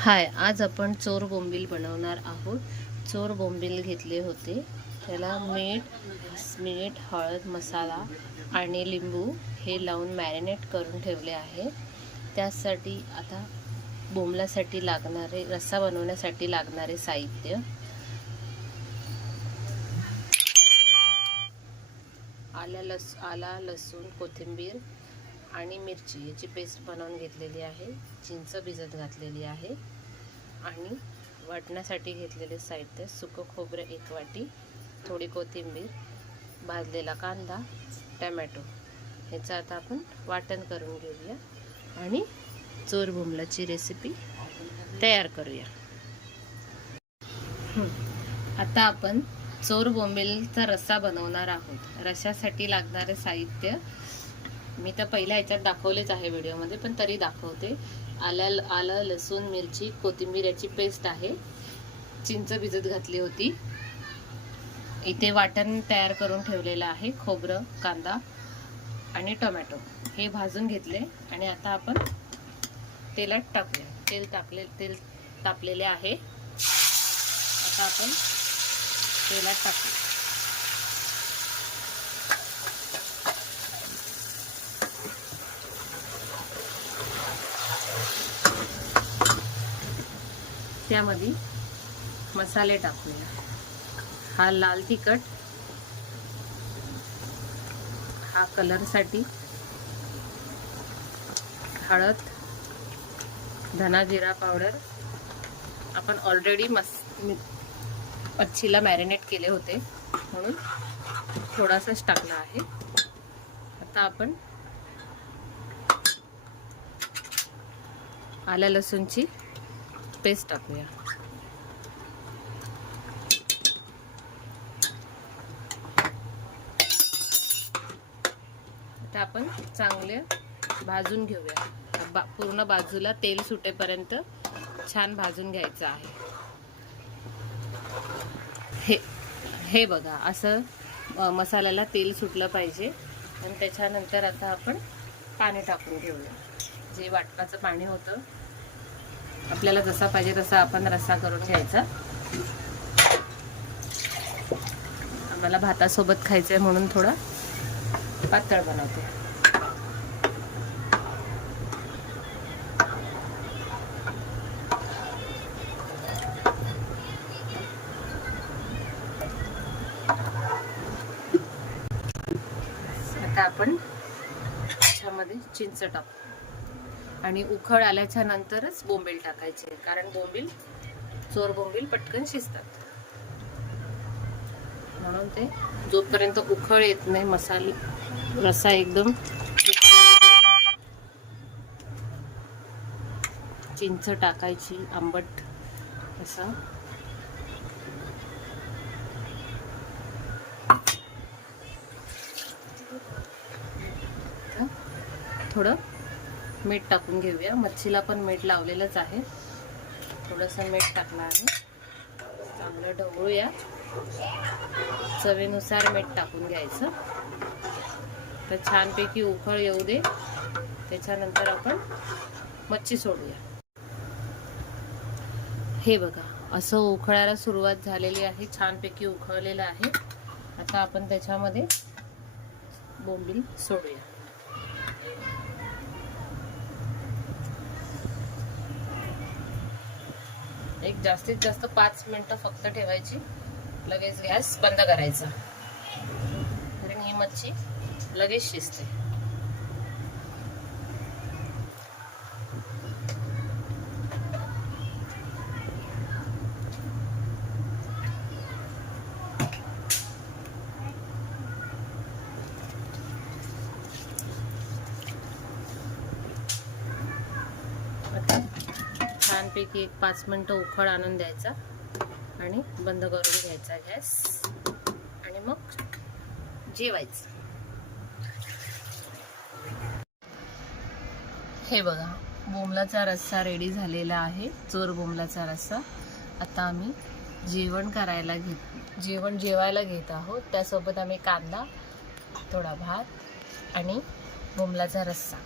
हाय, आज आपण चोर बोंबील बनवणार आहोत। चोर बोंबील घेतले होते, त्याला मीठ, हळद, मसाला आणि लिंबू हे लावून मॅरिनेट करून ठेवले आहे। त्यासाठी आता बोंबलासाठी लागणारे रस्सा बनवण्यासाठी लागणारे साहित्य: आला, लसूण, कोथिंबीर आणि मिरची याची पेस्ट बनवून घेतलेली आहे। चिंच भिजत घातलेली आहे आणि वाटण्यासाठी घेतलेले साहित्य: सुकं खोबरं 1 वाटी, थोडी कोथिंबीर, भाजलेला कांदा, टोमॅटो। ह्याचं आता आपण वाटण करून घेऊया आणि चोर बोंबलाची रेसिपी तयार करूया। आता आपण चोर बोंबीलचा रस्सा बनवणार आहोत। रस्स्यासाठी लागणारे साहित्य मी तर पहिल्या ह्याच्यात दाखवलेच आहे व्हिडिओमध्ये, पण तरी दाखवते। आलं, लसूण, मिरची, कोथिंबीर याची पेस्ट आहे। चिंच भिजत घातली होती। इथे वाटण तयार करून ठेवलेलं आहे। खोबरं, कांदा आणि टोमॅटो हे भाजून घेतले आणि आता आपण तेलात टाकूया। तेल तापलेले आहे। आता आपण तेलात टाकू। त्यामध्ये मसाले टाकूया। हा लाल तिखट, हा कलरसाठी, हळद, धना जिरा पावडर। आपण ऑलरेडी मच्छीला मॅरिनेट केले होते म्हणून थोडासाच टाकला आहे। आता आपण आलं लसूणची पेस्ट टाकूया। आता आपण चांगले भाजून घेऊया। पूर्ण बाजूला तेल सुटेपर्यंत छान भाजून घ्यायचं आहे। हे बघा, असं मसाल्याला तेल सुटलं पाहिजे। आणि त्याच्यानंतर आता आपण पाणी टाकून घेऊया। जे वाटणाचं पाणी होतं, आपल्याला जसा पाहिजे तसा आपण रस्सा करून घ्यायचा। आम्हाला भातासोबत खायचंय म्हणून थोडा पातळ बनवते। आता आपण त्याच्यामध्ये चिंच टाकू आणि उकळ आल्याच्या नंतरच बोंबील टाकायचे, कारण चोर बोंबील पटकन शिजतात। म्हणून ते जोपर्यंत उकळ येत नाही रस्सा एकदम चिंच टाकायची आंबट असा। थोडं मीठ टाकून घेऊया। मच्छीला पण मीठ लावलेलंच आहे। थोडंसं मीठ टाकलं आहे। चांगलं ढवळूया। चवीनुसार मीठ टाकून घ्यायचं। तर छानपैकी उकळ येऊ दे, त्याच्यानंतर आपण मच्छी सोडूया। हे बघा, असं उकळायला सुरुवात झालेली आहे। छानपैकी उकळलेलं आहे। आता आपण त्याच्यामध्ये बोंबील सोडूया। एक जास्तीत जास्त 5 मिनिटं फक्त ठेवायची, लगेच गॅस बंद करायचा, कारण ही मच्छी लगेच शिजते। छानपैकी एक 5 मिनिटं उकळ आणून द्यायचा आणि बंद करून घ्यायचा गॅस आणि मग जेवायचं। हे बघा, बोंबलाचा रस्सा रेडी झालेला आहे। चोर बोंबलाचा रस्सा। आता आम्ही जेवायला घेत आहोत। त्यासोबत आम्ही कांदा, थोडा भात आणि बोंबलाचा रस्सा